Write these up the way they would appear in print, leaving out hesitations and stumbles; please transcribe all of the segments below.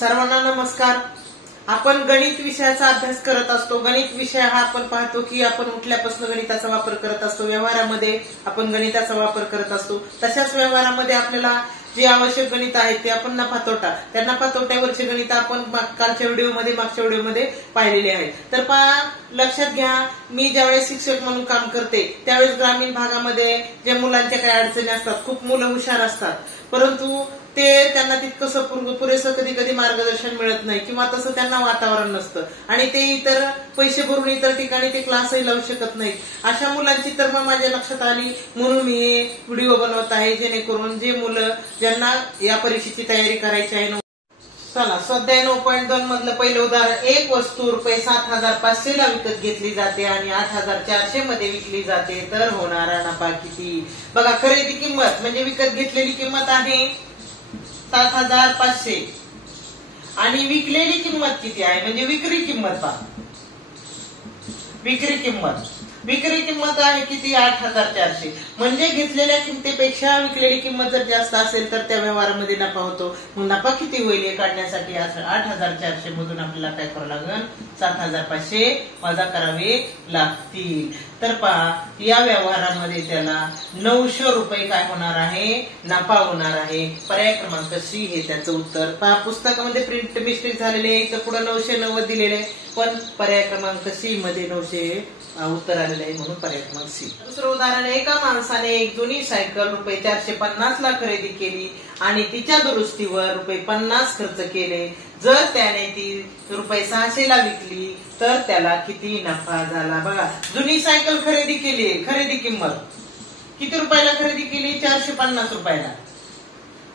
सर्वांना नमस्कार। आपण गणित विषयाचा अभ्यास करत असतो। गणित विषय हा आपण पाहतो की आपण उठल्यापासून गणिताचा वापर करत असतो, व्यवहारामध्ये आपण गणिताचा वापर करत असतो। तशाच व्यवहारामध्ये आपल्याला जे आवश्यक गणित आहेत ते आपण नफा तोटा, त्या नफा तोट्यावरचे गणित आपण कालच्या व्हिडिओमध्ये मागच्या व्हिडिओमध्ये पाहिलेले आहेत। तर लक्षात घ्या, मी ज्यावेळेस शिक्षक म्हणून काम करते त्यावेळेस ग्रामीण भागामध्ये ज्या मुलांच्या काही अडचणी असतात, खूप मुलं हुशार असतात, परंतु त्यांना तितकंसं पुरेसं कधी कधी मार्गदर्शन मिळत नाही किंवा तसं त्यांना वातावरण नसतं आणि ते इतर पैसे भरून इतर ठिकाणी ते क्लासही लावू शकत नाहीत। अशा मुलांची तर मग माझ्या लक्षात आली, म्हणून मी हे व्हिडिओ बनवत आहे, जेणेकरून जे मुलं ज्यांना या परीक्षेची तयारी करायची आहे। चला, स्वाध्याय 9.2 मधलं पहिलं उदाहरण, एक वस्तू रुपये 7,500 ला विकत घेतली जाते आणि 8,400 मध्ये विकली जाते, तर होणारा नफा किती? बघा, खरेदी किंमत म्हणजे विकत घेतलेली किंमत आहे 7,500 आणि विकलेली किंमत किती आहे म्हणजे विक्री किंमत पहा। विक्री किंमत आहे किती? 8,400। म्हणजे घेतलेल्या किमतीपेक्षा विकलेली किंमत जर जास्त असेल तर त्या व्यवहारामध्ये नफा होतो। मग नफा किती होईल हे काढण्यासाठी 8,400 मधून आपल्याला काय करावं लागेल? 7,500 वजा करावे लागतील। तर पहा, या व्यवहारामध्ये त्याला 900 रुपये काय होणार आहे? नफा होणार आहे। पर्याय क्रमांक सी हे त्याचं उत्तर। पहा, पुस्तकामध्ये प्रिंट मिस्टेक झालेले आहे, तर पुढे 990 दिलेले आहे, पण पर्याय क्रमांक सी मध्ये 900 उत्तर आलेलं आहे, म्हणून पर्याय क्रमांक सी। दुसरं उदाहरण, एका माणसाने एक जुनी सायकल रुपये 450 ला खरेदी केली आणि तिच्या दुरुस्तीवर रुपये 50 खर्च केले। जर त्याने ती रुपये 600 ला विकली तर त्याला किती नफा झाला? बघा, जुनी सायकल खरेदी केली, खरेदी किंमत किती रुपयाला खरेदी केली? 450 रुपयाला,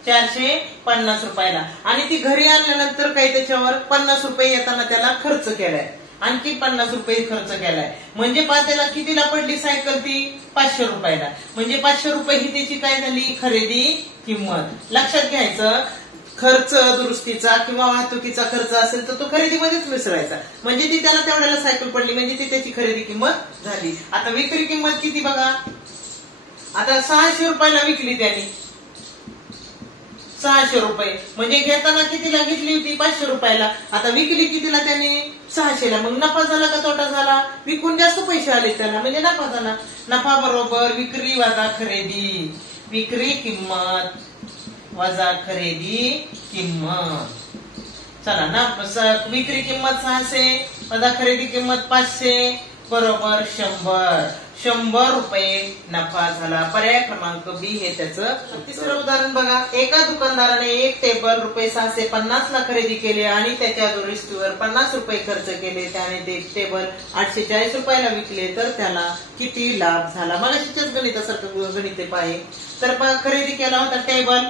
450 रुपयाला, आणि ती घरी आणल्यानंतर काही त्याच्यावर 50 रुपये येताना त्याला खर्च केलाय, आणखी 50 रुपये खर्च केलाय, म्हणजे त्याला कितीला पडली सायकल? ती 500 रुपयाला। म्हणजे 500 रुपये ही त्याची काय झाली? खरेदी किंमत। लक्षात घ्यायचं, खर्च दुरुस्तीचा किंवा वाहतुकीचा खर्च असेल तर तो खरेदीमध्येच मिसळायचा, म्हणजे ती त्याला तेवढ्याला सायकल पडली, म्हणजे ती त्याची खरेदी किंमत झाली। आता विक्री किंमत किती बघा, आता 600 रुपयाला विकली त्याने, 600 रुपये, म्हणजे घेताना कितीला घेतली होती? 500 रुपयाला, आता विकली कितीला त्याने? 600 ला। मग नफा झाला का तोटा झाला? विकून जास्त पैसे आले त्याला, म्हणजे नफा झाला। नफा बरोबर विक्री वजा खरेदी, विक्री किंमत वजा खरेदी किंमत। चला ना, विक्री किंमत 600 वजा खरेदी किंमत 500 बरोबर 100। 100 रुपये नफा झाला। पर्याय क्रमांक बी हे त्याचं। तिसरं उदाहरण बघा, एका दुकानदाराने एक टेबल रुपये 650 ला खरेदी केले आणि त्याच्या दुरुस्तीवर 50 रुपये खर्च केले। त्याने ते टेबल 840 रुपयाला विकले, तर त्याला किती लाभ झाला? मला शिक्षक गणितासारखं गणित पाहिजे। तर खरेदी केला होता टेबल,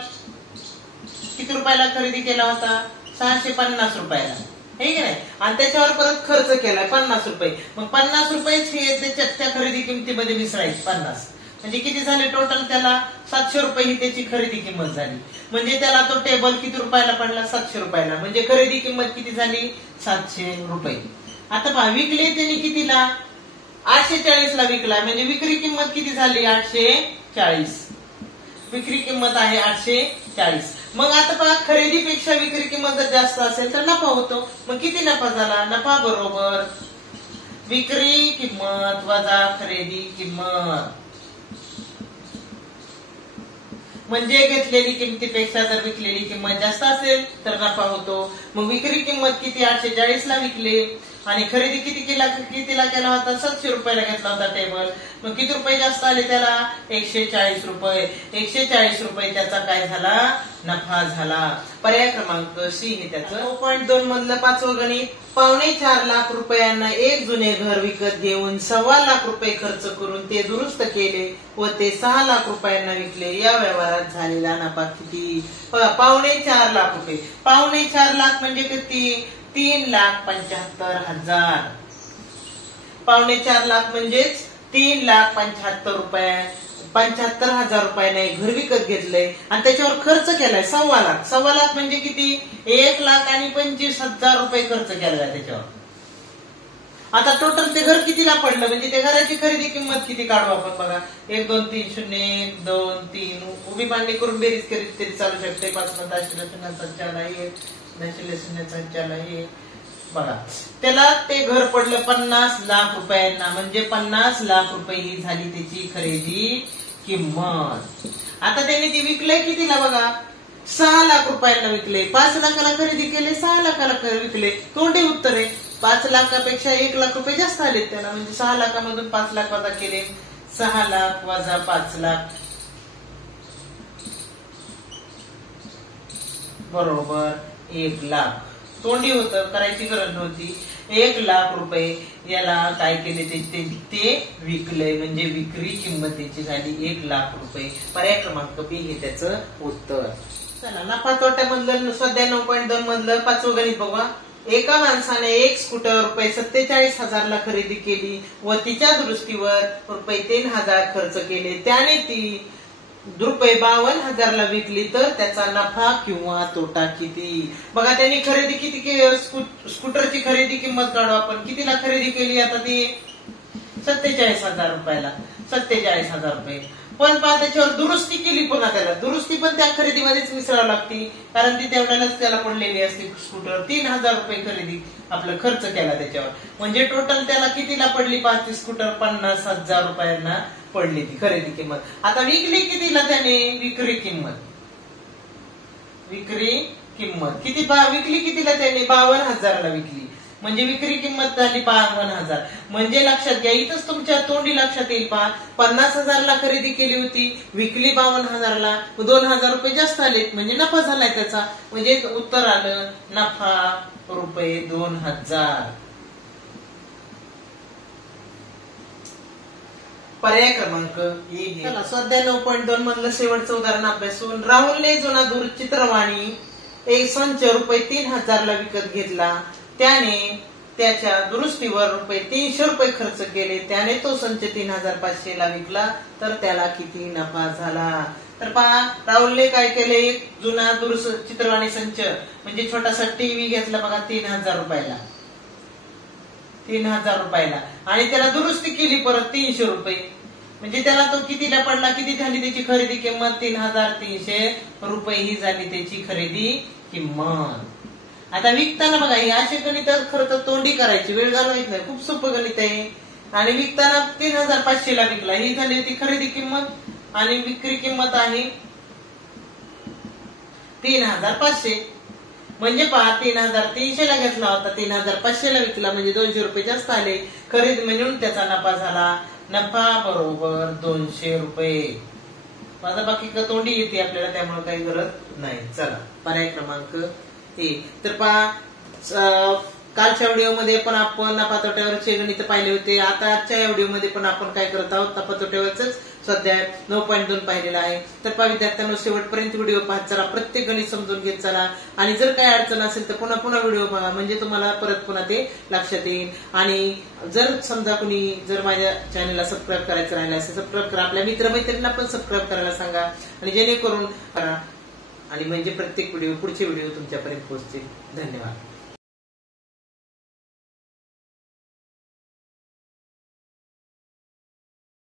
किती रुपयाला खरेदी केला होता? 650 रुपयाला, हे की नाही, आणि त्याच्यावर परत खर्च केलाय 50 रुपये। मग 50 रुपयेच हे त्याच्या खरेदी किमतीमध्ये मिसळायचे 50, म्हणजे किती झाले टोटल? त्याला 700 रुपये ही त्याची खरेदी किंमत झाली। म्हणजे त्याला तो टेबल किती रुपयाला पडला? 700 रुपयाला, म्हणजे खरेदी किंमत किती झाली? 700 रुपये। आता पहा, विकले त्यांनी कितीला? 840 ला विकला, म्हणजे विक्री किंमत किती झाली? 840। विक्री किंमत आहे 840। मग आता पहा, खरेदीपेक्षा विक्री किंमत जर जास्त असेल तर नफा होतो। मग किती नफा झाला? नफा बरोबर विक्री किंमत वजा खरेदी किंमत, म्हणजे घेतलेली किमतीपेक्षा जर विकलेली किंमत जास्त असेल तर नफा होतो। मग विक्री किंमत किती? 840 ला विकले आणि खरेदी कितीला केला होता? 700 रुपयाला घेतला होता टेबल। मग किती रुपये जास्त आले त्याला? 140 रुपये। 140 रुपये त्याचा काय झाला? नफा झाला। पर्याय क्रमांक सी हे त्याचं। 9.2 मधलं 5वं गणित, 4.25 लाख रुपयांना एक जुने घर विकत घेऊन 1.25 लाख रुपये खर्च करून ते दुरुस्त केले व ते 6 लाख रुपयांना विकले। या व्यवहारात झालेला नफा किती? 4.25 लाख रुपये। 4.25 लाख म्हणजे किती? 3,75,000। 4.25 लाख म्हणजेच 3,75,000 रुपये, 75,000 रुपयाने घर विकत घेतलंय आणि त्याच्यावर खर्च केलाय 1.25 लाख। 1.25 लाख म्हणजे किती? 1,25,000 रुपये खर्च केलाय त्याच्यावर। आता टोटल ते घर कितीला पडलं म्हणजे त्या घराची खरेदी किंमत किती काढू आपण बघा. 1 2 3 0 1 2 3 उभी मांडणी करून बेरीज करीत तरी चालू शकते. 5 5 0 0 7 4 1 दशलक्ष संचाला हे बघा, त्याला ते घर पडलं 50 लाख रुपयांना, म्हणजे 50 लाख रुपये ही झाली त्याची खरेदी किंमत. आता त्यांनी ती विकलंय कितीला बघा, 6 लाख रुपयांना विकले. 5 लाखाला खरेदी केले, 6 लाखाला विकले. तोंडी उत्तर आहे. 5 लाखापेक्षा 1 लाख रुपये जास्त आले त्याला, म्हणजे 6 लाखामधून 5 लाख वजा केले, 6 लाख वजा 5 लाख बरोबर 1 लाख. तोंडी होतं, करायची गरज नव्हती. 1 लाख रुपये याला काय केले ते विकले, म्हणजे विक्री किंमतीची झाली 1 लाख रुपये. पर्याय क्रमांक बी हे त्याचं उत्तर. चला, नफा तोट्यामधलं सध्या 9.2 मधलं 5वं गणित बघा. एका माणसाने एक स्कूटर रुपये 47,000 खरेदी केली व तिच्या दुरुस्तीवर रुपये 3,000 खर्च केले. त्याने ती रुपये 52,000 विकली, तर त्याचा नफा किंवा तोटा किती? बघा, त्यांनी खरेदी किती केली, स्कूटरची खरेदी किंमत काढू आपण. कितीला खरेदी केली आता ती? 47,000 रुपयाला, 47,000 रुपये. पण पहा, त्याच्यावर दुरुस्ती केली पुन्हा, त्याला दुरुस्ती पण त्या खरेदीमध्येच मिसळावं लागते, कारण ती तेवढ्यालाच त्याला पडलेली असते स्कूटर. 3,000 रुपये खरेदी आपला खर्च केला त्याच्यावर, म्हणजे टोटल त्याला कितीला पडली? 5 स्कूटर 50,000 रुपयांना पडली ती खरेदी किंमत. आता विकली कितीला त्याने? विक्री किंमत किती विकली कितीला त्याने? 52,000ला विकली, म्हणजे विक्री किंमत झाली 52,000. म्हणजे लक्षात घ्या, इथंच तुमच्या तोंडी लक्षात येईल. पहा, 50,000ला खरेदी केली होती, विकली 52,000ला, 2,000 रुपये जास्त आले, म्हणजे नफा झालाय त्याचा. म्हणजे उत्तर आलं नफा रुपये 2,000. पर्याय क्रमांक ए. चला, स्वाध्याय 9.2 मधलं शेवटचं उदाहरण अभ्यासून. राहुलने जुना दूरचित्रवाणी एक संच रुपये 3,000ला विकत घेतला. त्याने त्याच्या दुरुस्तीवर रुपये 300 रुपये खर्च केले. त्याने तो संच 3,500ला विकला, तर त्याला किती नफा झाला? तर पहा, राहुलने काय केले, एक जुना दूरचित्रवाणी संच म्हणजे छोटासा टीव्ही घेतला बघा 3,000 रुपयाला, 3,000 रुपयाला, आणि त्याला दुरुस्ती केली परत 300 रुपये, म्हणजे त्याला तो कितीला पडला? किती झाली त्याची खरेदी किंमत? 3,300 रुपये ही झाली त्याची खरेदी किंमत. आता विकताना बघा, ही अशी गणित खरं तर तोंडी करायची, वेळ घालवायची नाही, खूप सोपं गणित आहे. आणि विकताना 3,500ला विकला, ही झाली होती खरेदी किंमत, आणि विक्री किंमत आहे 3,500. म्हणजे पहा, 3,300ला घेतला होता, 3,500ला विकला, म्हणजे 200 रुपये जास्त आले खरेदी, म्हणून त्याचा नफा झाला. नफा बरोबर 200 रुपये. माझा बाकी तोंडी येते आपल्याला, त्यामुळे काही गरज नाही. चला, पर्याय क्रमांक ए. तर पहा, कालच्या व्हिडिओमध्ये पण आपण नफा तोट्यावरचे गणित पाहिले होते. आता आजच्या या व्हिडिओमध्ये पण आपण काय करत आहोत, नफा तोट्यावरच स्वाध्याय 9.2 पाहिलेला आहे. तर पहा विद्यार्थ्यांनो, शेवटपर्यंत व्हिडिओ पाहत चला, प्रत्येक गणित समजून घेत चला, आणि जर काही अडचण असेल तर पुन्हा व्हिडिओ बघा, म्हणजे तुम्हाला परत पुन्हा ते लक्षात येईल. आणि जर समजा कुणी जर माझ्या चॅनलला सबस्क्राईब करायचं राहिलं असेल, सबस्क्राईब करा. आपल्या मित्रमैत्रिणींना पण सबस्क्राईब करायला सांगा, आणि जेणेकरून करा, आणि म्हणजे प्रत्येक पुढचे व्हिडिओ तुमच्यापर्यंत पोहोचतील. धन्यवाद.